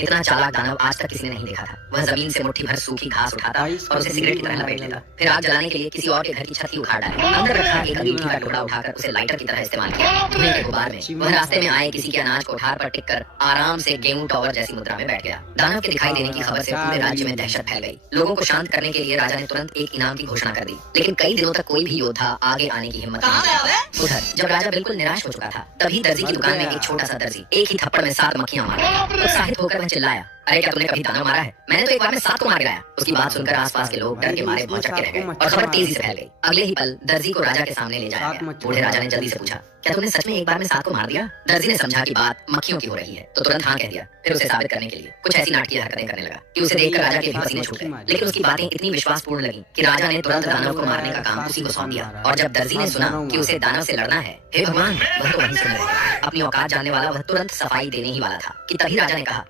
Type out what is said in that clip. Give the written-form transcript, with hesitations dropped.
इतना चालाक दानव आज तक किसी ने नहीं देखा था। वह जमीन से मुट्ठी भर सूखी घास उठाता और उसे सिगरेट की तरह लपेट लेता, फिर आग जलाने के लिए किसी और के घर की छत ही उखाड़ डाले। अंदर रखा एक अंगीठी का टुकड़ा उठाकर उसे लाइटर की तरह इस्तेमाल किया। धुएं के गुबार में वह रास्ते में आए किसी के अनाज कोठार पर टिककर आराम से गेहूं टॉवर जैसी मुद्रा में बैठ गया। दानव के दिखाई देने की खबर से पूरे राज्य में दहशत फैल गई। लोगों को शांत करने के लिए राजा ने तुरंत एक इनाम की घोषणा कर दी, लेकिन कई दिनों तक कोई भी योद्धा आगे आने की हिम्मत नहीं किया। उधर जब राजा बिल्कुल निराश हो चुका था, तभी दर्जी की दुकान में एक छोटा सा दर्जी एक ही थप्पड़ में 7 मक्खियां मारा। उत्साहित होकर वह चिल्लाया, अरे क्या तुमने कभी दानव मारा है? मैंने तो एक बार में 7 को मार गिराया। उसकी बात सुनकर आसपास के लोग डर के मारे भौचक्के रह गए और खबर तेजी से फैल गई। अगले ही पल दर्जी को राजा के सामने ले जाया गया। बूढ़े राजा ने जल्दी से पूछा, क्या तुमने सच में एक बार में 7 को मार दिया? दर्जी ने समझा कि बात मक्खियों की हो रही है, तो तुरंत हाँ कह दिया। फिर उसे साबित करने के लिए कुछ ऐसी नाटकीय हरकतें करने लगा कि उसे देखकर राजा के पसीने छूट गए। लेकिन उसकी बातें इतनी विश्वासपूर्ण लगी कि राजा ने तुरंत दानव को मारने का काम उसी को सौंप दिया। और जब दर्जी ने सुना कि उसे दानव से लड़ना है, हे भगवान, वह तो वहीं सुन रहे। अपनी औकात जानने वाला वह तुरंत सफाई देने ही वाला था कि तभी राजा ने कहा,